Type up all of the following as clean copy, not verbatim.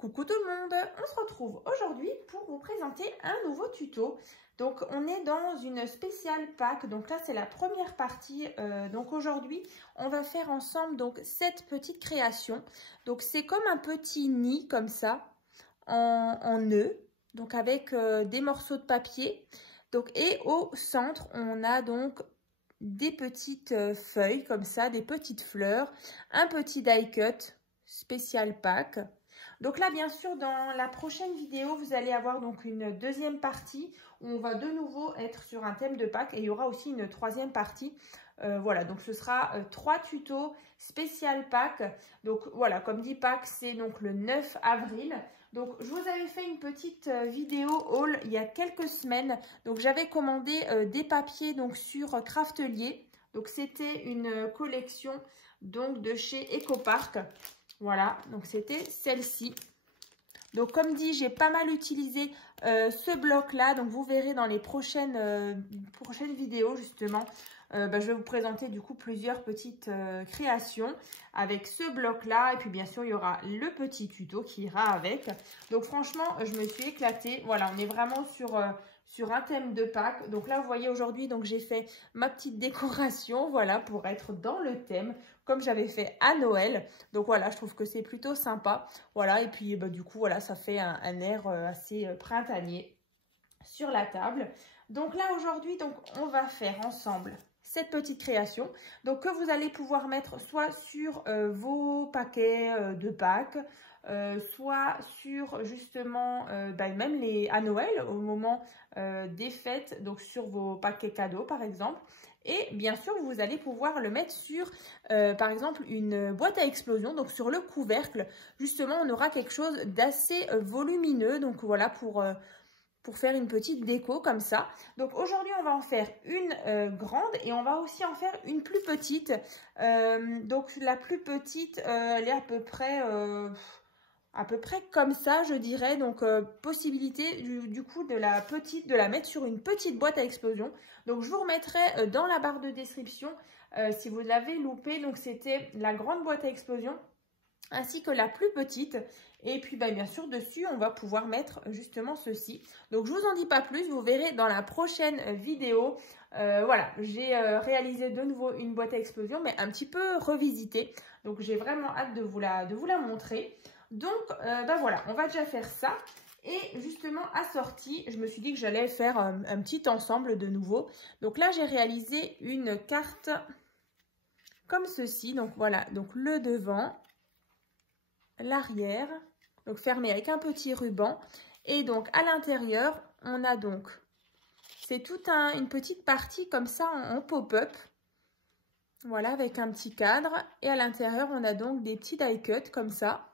Coucou tout le monde, on se retrouve aujourd'hui pour vous présenter un nouveau tuto. Donc on est dans une spéciale Pâques, donc là c'est la première partie. Donc aujourd'hui on va faire ensemble donc cette petite création. Donc c'est comme un petit nid comme ça en nœud, donc avec des morceaux de papier. Donc et au centre on a donc des petites feuilles comme ça, des petites fleurs, un petit die cut spécial Pâques. Donc là, bien sûr, dans la prochaine vidéo, vous allez avoir donc une deuxième partie où on va de nouveau être sur un thème de Pâques et il y aura aussi une troisième partie. Voilà, donc ce sera 3 tutos spécial Pâques. Donc voilà, comme dit Pâques, c'est donc le 9 avril. Donc je vous avais fait une petite vidéo haul il y a quelques semaines. Donc j'avais commandé des papiers donc sur Craftelier. Donc c'était une collection donc de chez Ecopark. Voilà, donc c'était celle-ci. Donc comme dit, j'ai pas mal utilisé ce bloc-là. Donc vous verrez dans les prochaines vidéos justement. Je vais vous présenter du coup plusieurs petites créations avec ce bloc-là. Et puis bien sûr, il y aura le petit tuto qui ira avec. Donc franchement, je me suis éclatée. Voilà, on est vraiment sur un thème de Pâques. Donc là, vous voyez aujourd'hui, donc j'ai fait ma petite décoration, voilà, pour être dans le thème, comme j'avais fait à Noël. Donc voilà, je trouve que c'est plutôt sympa. Voilà, et puis du coup, voilà, ça fait un air assez printanier sur la table. Donc là, aujourd'hui, donc on va faire ensemble cette petite création. Donc que vous allez pouvoir mettre soit sur vos paquets de Pâques, soit sur justement même à Noël au moment des fêtes, donc sur vos paquets cadeaux par exemple. Et bien sûr vous allez pouvoir le mettre sur par exemple une boîte à explosion, donc sur le couvercle justement on aura quelque chose d'assez volumineux, donc voilà pour faire une petite déco comme ça. Donc aujourd'hui on va en faire une grande et on va aussi en faire une plus petite. Donc la plus petite elle est à peu près comme ça je dirais. Donc possibilité du coup de la mettre sur une petite boîte à explosion. Donc je vous remettrai dans la barre de description si vous l'avez loupé. Donc c'était la grande boîte à explosion ainsi que la plus petite. Et puis bien sûr dessus on va pouvoir mettre justement ceci. Donc je vous en dis pas plus, vous verrez dans la prochaine vidéo. Voilà, j'ai réalisé de nouveau une boîte à explosion mais un petit peu revisitée. Donc j'ai vraiment hâte de vous la montrer. Donc voilà, on va déjà faire ça. Et justement assorti, je me suis dit que j'allais faire un petit ensemble de nouveau. Donc là j'ai réalisé une carte comme ceci. Donc voilà, donc le devant, l'arrière, donc fermé avec un petit ruban. Et donc à l'intérieur, on a donc, c'est toute une petite partie comme ça en pop-up. Voilà, avec un petit cadre. Et à l'intérieur, on a donc des petits die cuts comme ça.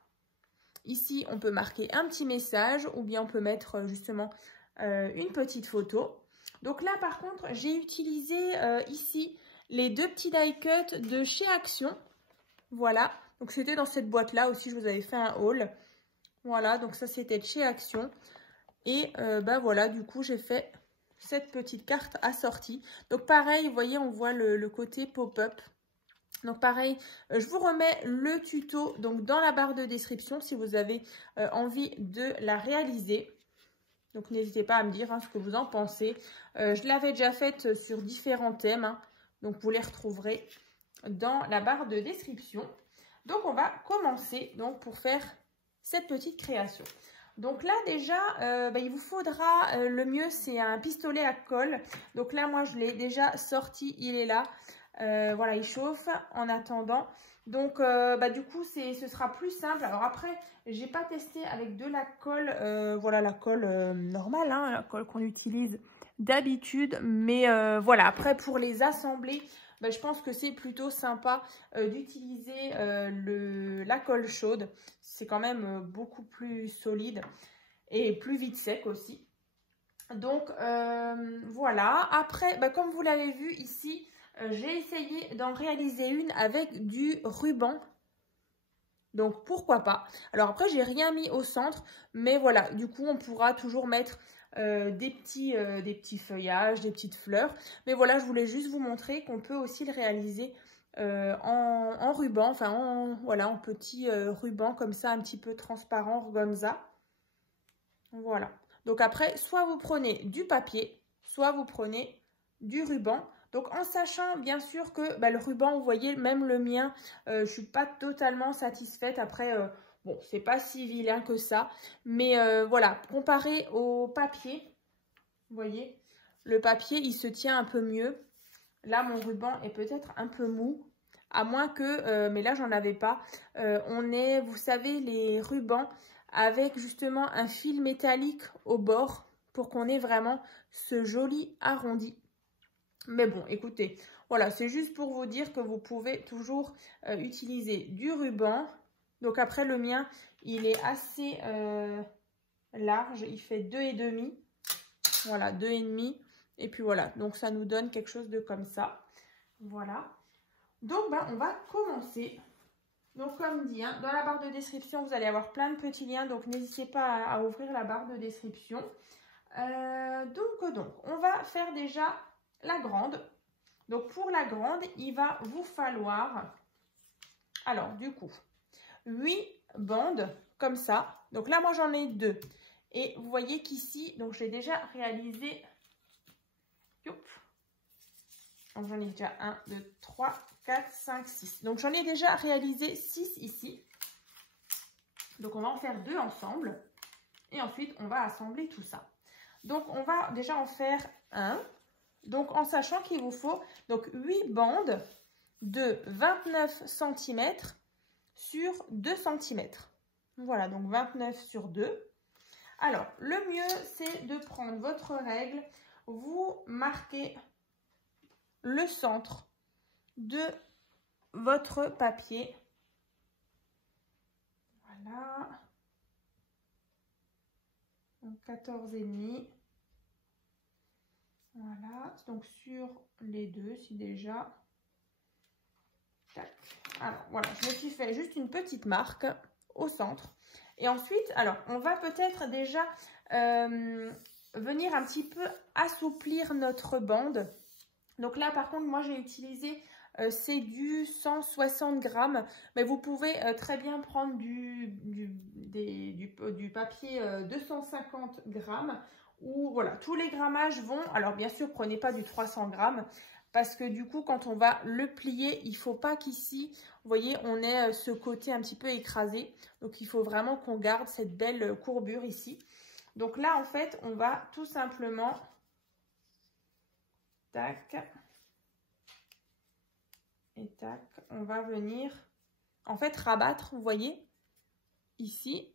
Ici, on peut marquer un petit message ou bien on peut mettre justement une petite photo. Donc là, par contre, j'ai utilisé ici les 2 petits die cuts de chez Action. Voilà, donc c'était dans cette boîte-là aussi, je vous avais fait un haul. Voilà, donc ça c'était de chez Action. Et voilà, du coup, j'ai fait cette petite carte assortie. Donc pareil, vous voyez, on voit le côté pop-up. Donc pareil, je vous remets le tuto donc dans la barre de description si vous avez envie de la réaliser. Donc n'hésitez pas à me dire ce que vous en pensez. Je l'avais déjà faite sur différents thèmes, hein, donc vous les retrouverez dans la barre de description. Donc on va commencer donc pour faire cette petite création. Donc là déjà, il vous faudra, le mieux c'est un pistolet à colle. Donc là moi je l'ai déjà sorti, il est là. Voilà, il chauffe en attendant. Donc du coup ce sera plus simple. Alors après j'ai pas testé avec de la colle, voilà la colle normale, hein, la colle qu'on utilise d'habitude. Mais voilà, après pour les assembler, je pense que c'est plutôt sympa d'utiliser la colle chaude. C'est quand même beaucoup plus solide et plus vite sec aussi. Donc voilà, après comme vous l'avez vu ici, j'ai essayé d'en réaliser une avec du ruban. Donc pourquoi pas. Alors après j'ai rien mis au centre, mais voilà, du coup on pourra toujours mettre des petits feuillages, des petites fleurs. Mais voilà, je voulais juste vous montrer qu'on peut aussi le réaliser en ruban, enfin voilà, en petit ruban comme ça, un petit peu transparent, organza. Voilà. Donc après, soit vous prenez du papier, soit vous prenez du ruban. Donc en sachant bien sûr que le ruban, vous voyez, même le mien, je ne suis pas totalement satisfaite. Après, bon, c'est pas si vilain que ça. Mais voilà, comparé au papier, vous voyez, le papier, il se tient un peu mieux. Là, mon ruban est peut-être un peu mou. À moins que, mais là, j'en avais pas. On est, vous savez, les rubans avec justement un fil métallique au bord pour qu'on ait vraiment ce joli arrondi. Mais bon, écoutez, voilà, c'est juste pour vous dire que vous pouvez toujours utiliser du ruban. Donc après, le mien, il est assez large, il fait 2,5. Voilà, 2,5. Et puis voilà, donc ça nous donne quelque chose de comme ça. Voilà. Donc, on va commencer. Donc, comme dit, hein, dans la barre de description, vous allez avoir plein de petits liens. Donc, n'hésitez pas à ouvrir la barre de description. Donc, on va faire déjà la grande. Donc, pour la grande, il va vous falloir, alors, du coup, 8 bandes comme ça. Donc là, moi, j'en ai 2. Et vous voyez qu'ici, donc j'ai déjà réalisé... Donc, j'en ai déjà 1, 2, 3, 4, 5, 6. Donc, j'en ai déjà réalisé 6 ici. Donc, on va en faire 2 ensemble. Et ensuite, on va assembler tout ça. Donc, on va déjà en faire un. Donc, en sachant qu'il vous faut donc 8 bandes de 29 cm sur 2 cm. Voilà, donc 29 sur 2. Alors, le mieux, c'est de prendre votre règle. Vous marquez le centre de votre papier. Voilà. Donc 14,5. Voilà. Donc sur les deux, si déjà. Tac. Alors voilà, je me suis fait juste une petite marque au centre. Et ensuite, alors, on va peut-être déjà venir un petit peu assouplir notre bande. Donc là, par contre, moi, j'ai utilisé, c'est du 160 grammes. Mais vous pouvez très bien prendre du papier 250 grammes. Ou voilà, tous les grammages vont... Alors, bien sûr, prenez pas du 300 grammes. Parce que du coup, quand on va le plier, il ne faut pas qu'ici, vous voyez, on ait ce côté un petit peu écrasé. Donc, il faut vraiment qu'on garde cette belle courbure ici. Donc là, en fait, on va tout simplement... Tac. Et tac. On va venir, en fait, rabattre, vous voyez, ici,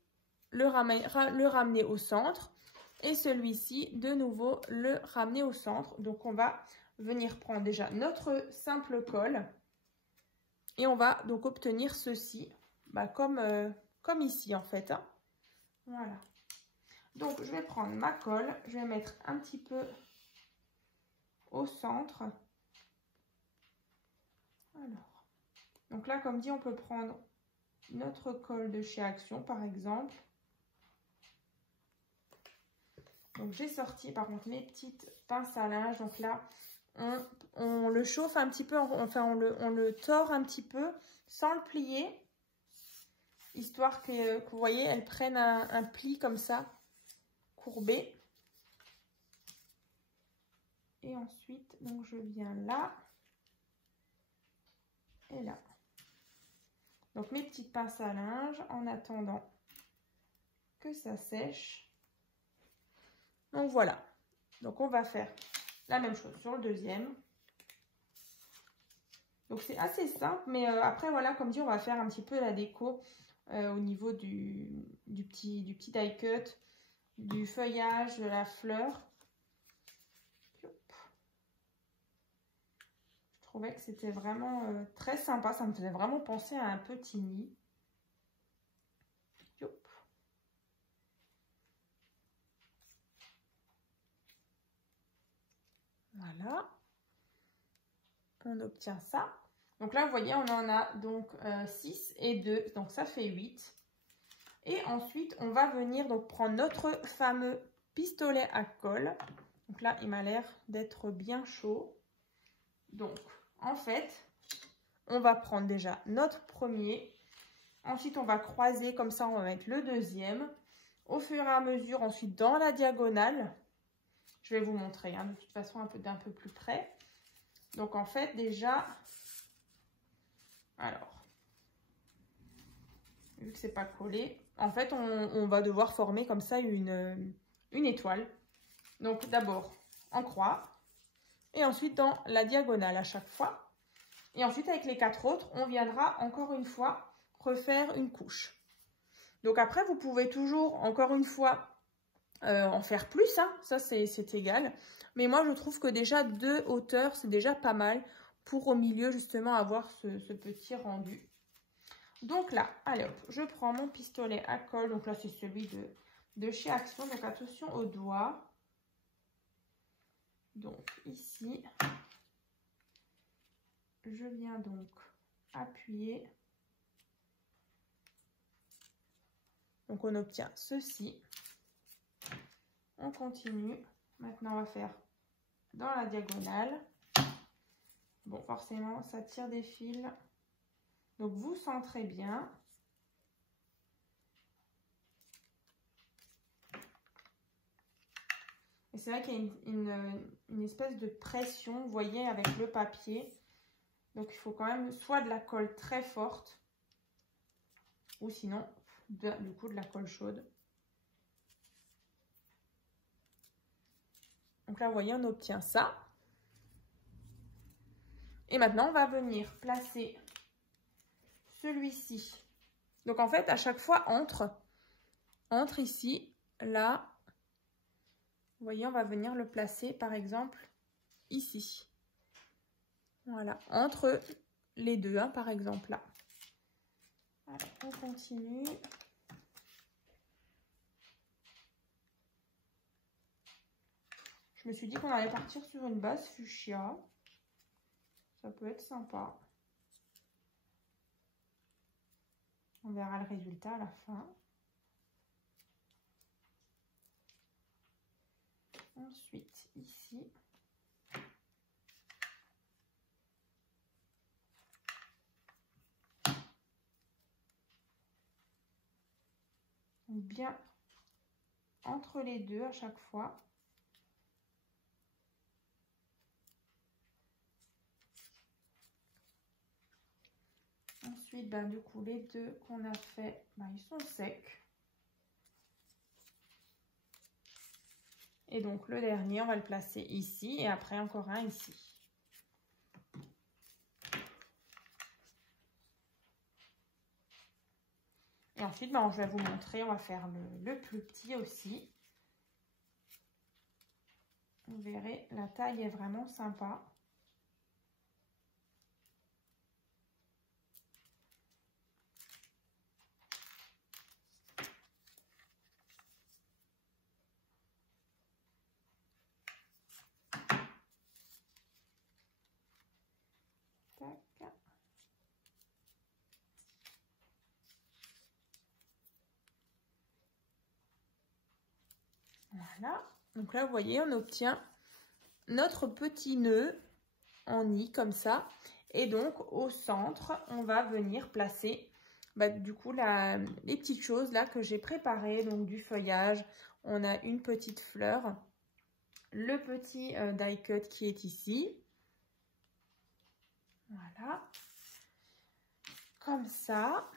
le ramener au centre. Et celui-ci, de nouveau, le ramener au centre. Donc, on va venir prendre déjà notre simple colle. Et on va donc obtenir ceci, comme ici, en fait. Hein. Voilà. Donc, je vais prendre ma colle. Je vais mettre un petit peu au centre. Alors, donc là, comme dit, on peut prendre notre colle de chez Action, par exemple. Donc, j'ai sorti, par contre, mes petites pinces à linge. Donc là, on le chauffe un petit peu, enfin, on le tord un petit peu sans le plier, histoire que vous voyez, elles prennent un pli comme ça, courbé. Et ensuite, donc, je viens là. Et là. Donc, mes petites pinces à linge en attendant que ça sèche. Donc, voilà. Donc, on va faire la même chose sur le deuxième. Donc, c'est assez simple. Mais après, voilà, comme dit, on va faire un petit peu la déco au niveau du petit die cut, du feuillage, de la fleur. Je trouvais que c'était vraiment très sympa. Ça me faisait vraiment penser à un petit nid. Voilà. On obtient ça. Donc là, vous voyez, on en a donc 6 et 2. Donc ça fait 8. Et ensuite, on va venir donc prendre notre fameux pistolet à colle. Donc là, il m'a l'air d'être bien chaud. Donc, en fait, on va prendre déjà notre premier. Ensuite, on va croiser, comme ça, on va mettre le deuxième. Au fur et à mesure, ensuite, dans la diagonale, je vais vous montrer, hein, de toute façon, d'un peu plus près. Donc, en fait, déjà, alors, vu que c'est pas collé, en fait, on va devoir former comme ça une étoile. Donc, d'abord, en croix. Et ensuite, dans la diagonale à chaque fois. Et ensuite, avec les 4 autres, on viendra encore une fois refaire une couche. Donc après, vous pouvez toujours, encore une fois, en faire plus, hein. Ça c'est égal. Mais moi, je trouve que déjà 2 hauteurs, c'est déjà pas mal pour au milieu, justement, avoir ce petit rendu. Donc là, allez hop, je prends mon pistolet à colle. Donc là, c'est celui de chez Action. Donc attention aux doigts. Donc ici, je viens donc appuyer. Donc, on obtient ceci. On continue. Maintenant, on va faire dans la diagonale. Bon, forcément, ça tire des fils. Donc, vous centrez bien. Et c'est vrai qu'il y a une espèce de pression, vous voyez, avec le papier. Donc, il faut quand même soit de la colle très forte, ou sinon, du coup, de la colle chaude. Donc là, vous voyez, on obtient ça. Et maintenant, on va venir placer celui-ci. Donc, en fait, à chaque fois, entre ici, là. Vous voyez, on va venir le placer, par exemple, ici. Voilà, entre les deux, hein, par exemple, là. Alors, on continue. Je me suis dit qu'on allait partir sur une base fuchsia. Ça peut être sympa. On verra le résultat à la fin. Ensuite, ici. Bien entre les deux à chaque fois. Ensuite, ben, du coup, les deux qu'on a fait, ben, ils sont secs. Et donc, le dernier, on va le placer ici et après encore un ici. Et ensuite, ben, je vais vous montrer, on va faire le plus petit aussi. Vous verrez, la taille est vraiment sympa. Tac. Voilà. Donc là, vous voyez, on obtient notre petit nœud en nid comme ça. Et donc, au centre, on va venir placer du coup les petites choses là que j'ai préparées. Donc, du feuillage. On a une petite fleur. Le petit die cut qui est ici. Voilà. Comme ça.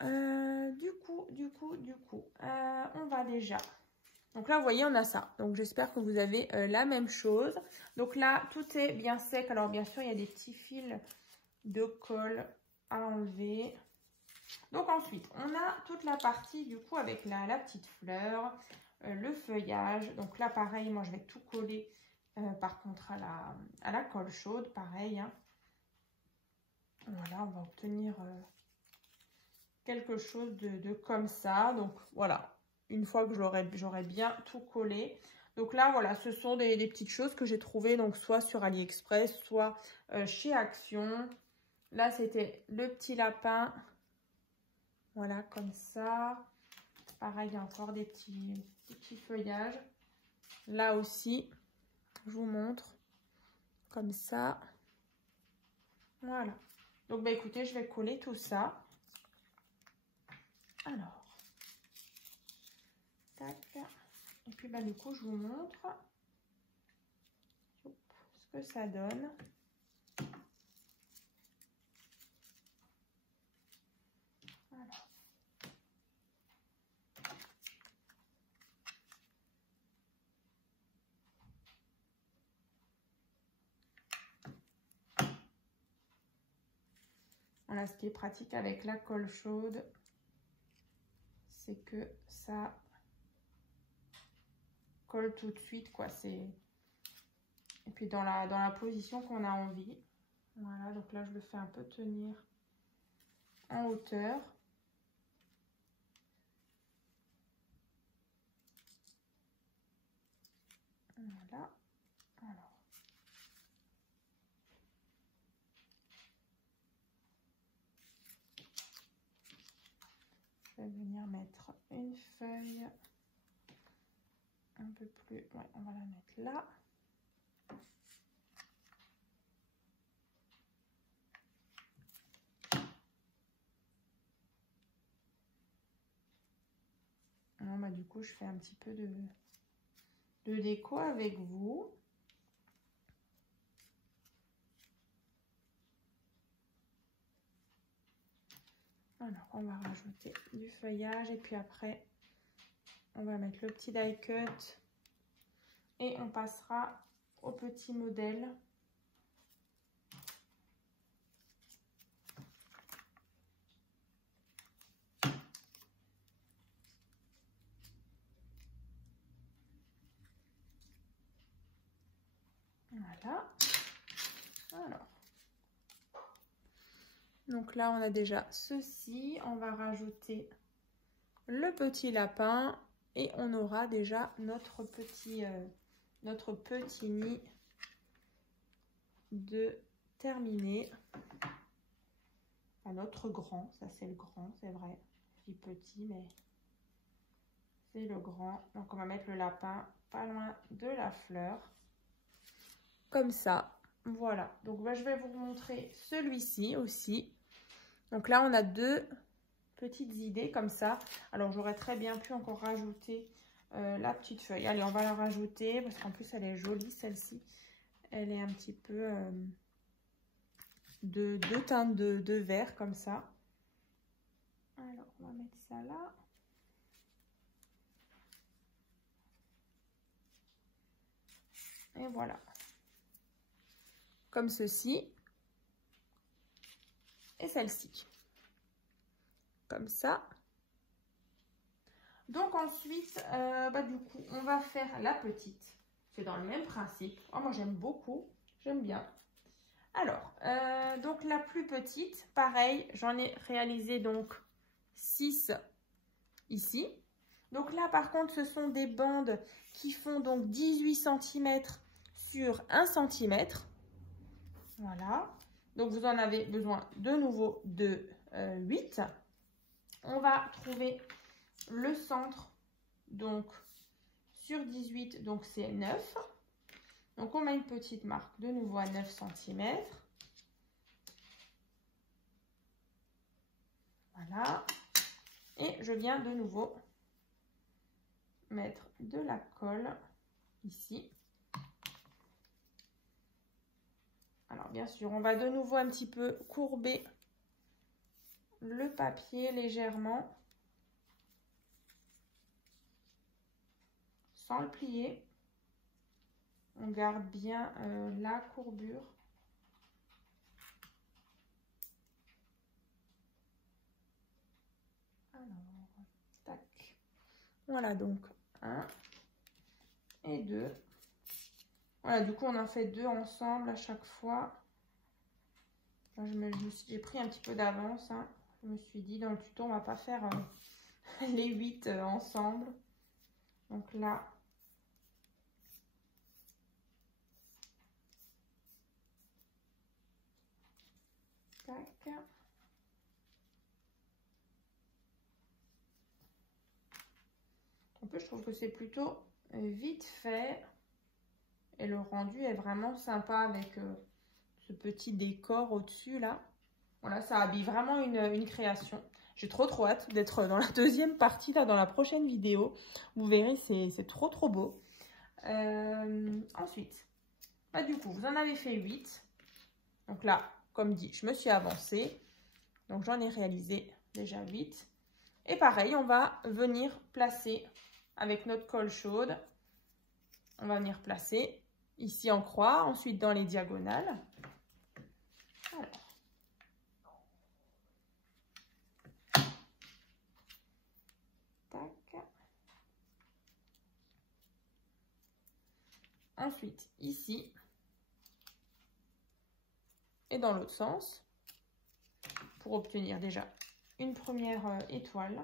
Du coup, on va déjà... Donc là, vous voyez, on a ça. Donc, j'espère que vous avez la même chose. Donc là, tout est bien sec. Alors, bien sûr, il y a des petits fils de colle à enlever. Donc, ensuite, on a toute la partie, du coup, avec la petite fleur, le feuillage. Donc là, pareil, moi, je vais tout coller, par contre, à la colle chaude. Pareil, hein. Voilà, on va obtenir quelque chose de comme ça. Donc, voilà. Une fois que j'aurai bien tout collé. Donc là, voilà, ce sont des petites choses que j'ai trouvées, donc soit sur AliExpress, soit chez Action. Là, c'était le petit lapin. Voilà, comme ça. Pareil, il y a encore des petits feuillages. Là aussi, je vous montre. Comme ça. Voilà. Donc, bah, écoutez, je vais coller tout ça. Alors, tac. Et puis, bah, du coup, je vous montre ce que ça donne. Alors. Voilà, ce qui est pratique avec la colle chaude, c'est que ça colle tout de suite, quoi. Et puis dans la position qu'on a envie. Voilà, donc là, je le fais un peu tenir en hauteur. Voilà. Alors. Je vais venir mettre une feuille un peu plus... Ouais, on va la mettre là. Alors, bah, du coup, je fais un petit peu de déco avec vous. Alors, on va rajouter du feuillage et puis après, on va mettre le petit die cut et on passera au petit modèle. Voilà. Alors. Donc là, on a déjà ceci. On va rajouter le petit lapin et on aura déjà notre petit nid de terminé. Enfin, notre grand, ça c'est le grand, c'est vrai. Je dis petit, mais c'est le grand. Donc on va mettre le lapin pas loin de la fleur. Comme ça. Voilà. Donc bah, je vais vous montrer celui-ci aussi. Donc là, on a deux petites idées comme ça. Alors, j'aurais très bien pu encore rajouter la petite feuille. Allez, on va la rajouter parce qu'en plus, elle est jolie, celle-ci. Elle est un petit peu de deux teintes de vert comme ça. Alors, on va mettre ça là. Et voilà. Comme ceci. Et celle-ci. Comme ça. Donc ensuite, bah, du coup, on va faire la petite. C'est dans le même principe. Oh, moi, j'aime beaucoup. J'aime bien. Alors, donc la plus petite, pareil, j'en ai réalisé donc 6 ici. Donc là, par contre, ce sont des bandes qui font donc 18 cm sur 1 cm. Voilà. Donc, vous en avez besoin de nouveau de 8. On va trouver le centre, donc sur 18, donc c'est 9. Donc, on met une petite marque de nouveau à 9 cm. Voilà. Et je viens de nouveau mettre de la colle ici. Alors, bien sûr, on va de nouveau un petit peu courber le papier légèrement. Sans le plier. On garde bien la courbure. Alors, tac. Voilà donc 1 et 2. Voilà, du coup, on en fait 2 ensemble à chaque fois. J'ai pris un petit peu d'avance. Hein. Je me suis dit, dans le tuto, on va pas faire les 8 ensemble. Donc là, tac. En plus, je trouve que c'est plutôt vite fait. Et le rendu est vraiment sympa avec ce petit décor au-dessus là. Voilà, ça habille vraiment une création. J'ai trop hâte d'être dans la deuxième partie, là, dans la prochaine vidéo. Vous verrez, c'est trop beau. Ensuite, bah, du coup, vous en avez fait 8. Donc là, comme dit, je me suis avancée. Donc j'en ai réalisé déjà 8. Et pareil, on va venir placer avec notre colle chaude. On va venir placer ici en croix, ensuite dans les diagonales. Alors. Tac. Ensuite, ici. Et dans l'autre sens. Pour obtenir déjà une première étoile.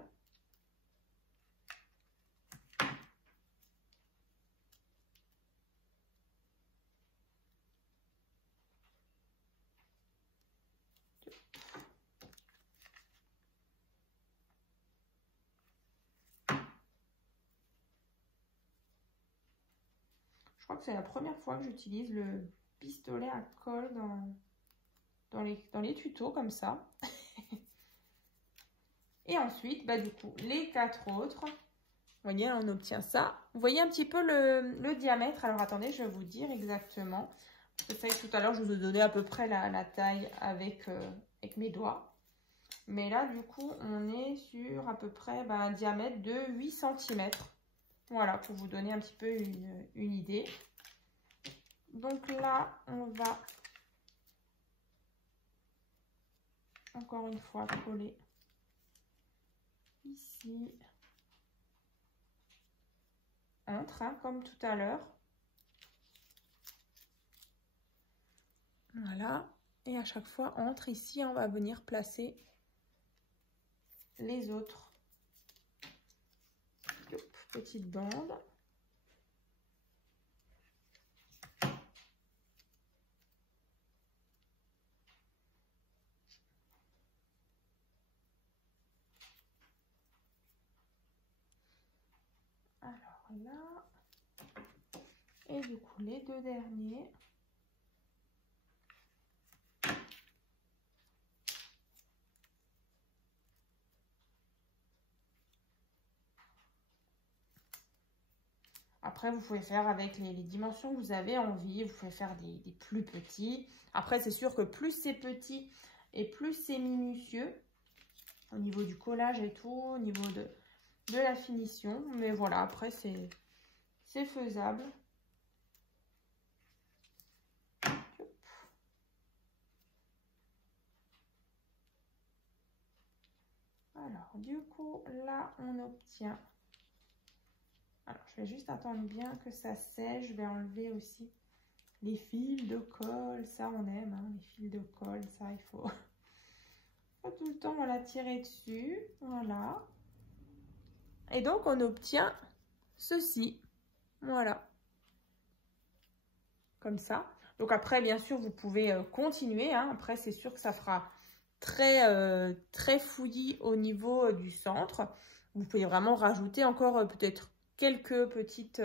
Je crois que c'est la première fois que j'utilise le pistolet à colle dans les tutos comme ça. Et ensuite, bah, du coup, les 4 autres, vous voyez, on obtient ça. Vous voyez un petit peu le diamètre. Alors, attendez, je vais vous dire exactement. C'est vrai que tout à l'heure, je vous ai donné à peu près la taille avec mes doigts. Mais là, du coup, on est sur à peu près un diamètre de 8 cm. Voilà, pour vous donner un petit peu une idée. Donc là, on va encore une fois coller ici. Entre, hein, comme tout à l'heure. Voilà. Et à chaque fois, entre ici, on va venir placer les autres. Hop, petite bande. Alors là. Et du coup, les 2 derniers. Après, vous pouvez faire avec les dimensions que vous avez envie. Vous pouvez faire des plus petits. Après, c'est sûr que plus c'est petit et plus c'est minutieux au niveau du collage et tout, au niveau de la finition. Mais voilà, après, c'est faisable. Alors, du coup, là, on obtient... Alors, je vais juste attendre bien que ça sèche. Je vais enlever aussi les fils de colle. Ça, on aime, hein, les fils de colle. Ça, il faut tout le temps, on la tirer dessus. Voilà. Et donc, on obtient ceci. Voilà. Comme ça. Donc, après, bien sûr, vous pouvez continuer. Hein. Après, c'est sûr que ça fera très fouillis au niveau du centre. Vous pouvez vraiment rajouter encore peut-être quelques petites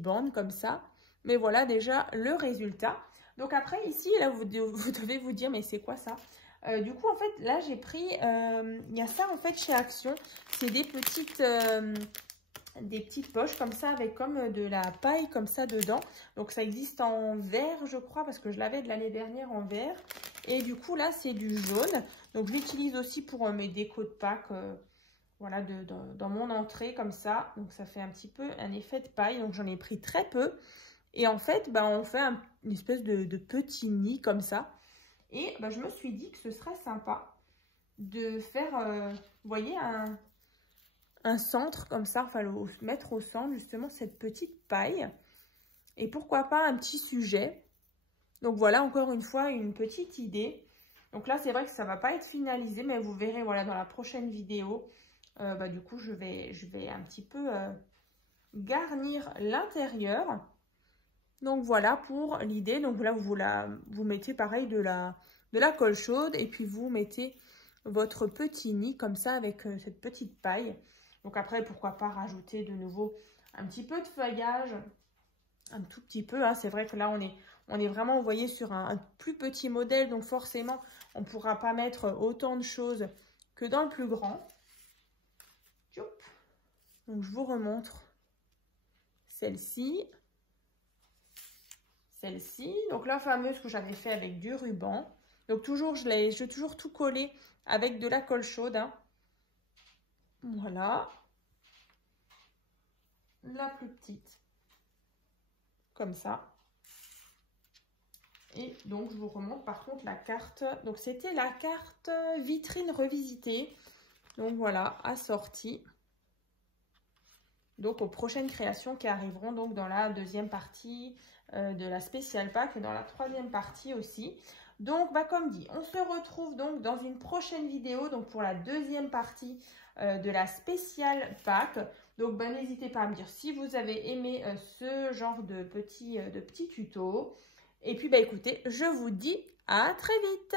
bandes comme ça. Mais voilà déjà le résultat. Donc après ici, là, vous devez vous dire, mais c'est quoi ça? Du coup, en fait, là, j'ai pris, il y a ça en fait chez Action. C'est des petites poches comme ça avec comme de la paille comme ça dedans. Donc ça existe en vert, je crois, parce que je l'avais de l'année dernière en vert. Et du coup, là, c'est du jaune. Donc je l'utilise aussi pour mes décos de Pâques. Voilà, dans mon entrée comme ça. Donc, ça fait un petit peu un effet de paille. Donc, j'en ai pris très peu. Et en fait, on fait une espèce de petit nid comme ça. Et je me suis dit que ce serait sympa de faire, vous voyez, un centre comme ça. Enfin, mettre au centre justement cette petite paille. Et pourquoi pas un petit sujet. Donc, voilà, encore une fois, une petite idée. Donc là, c'est vrai que ça ne va pas être finalisé. Mais vous verrez, voilà, dans la prochaine vidéo. Du coup, je vais un petit peu garnir l'intérieur. Donc, voilà pour l'idée. Donc, là, vous mettez pareil de la colle chaude. Et puis, vous mettez votre petit nid comme ça avec cette petite paille. Donc, après, pourquoi pas rajouter de nouveau un petit peu de feuillage. Un tout petit peu. Hein. C'est vrai que là, on est vraiment, vous voyez, sur un plus petit modèle. Donc forcément, on ne pourra pas mettre autant de choses que dans le plus grand. Donc je vous remontre celle-ci. Celle-ci. Donc la fameuse que j'avais fait avec du ruban. Donc toujours, je vais toujours tout coller avec de la colle chaude. Hein. Voilà. La plus petite. Comme ça. Et donc je vous remonte par contre la carte. Donc c'était la carte vitrine revisitée. Donc voilà, assortie. Donc aux prochaines créations qui arriveront donc dans la deuxième partie de la spéciale pack et dans la troisième partie aussi. Donc comme dit, on se retrouve donc dans une prochaine vidéo donc pour la deuxième partie de la spéciale pack. Donc n'hésitez pas à me dire si vous avez aimé ce genre de petits tutos. Et puis écoutez, je vous dis à très vite.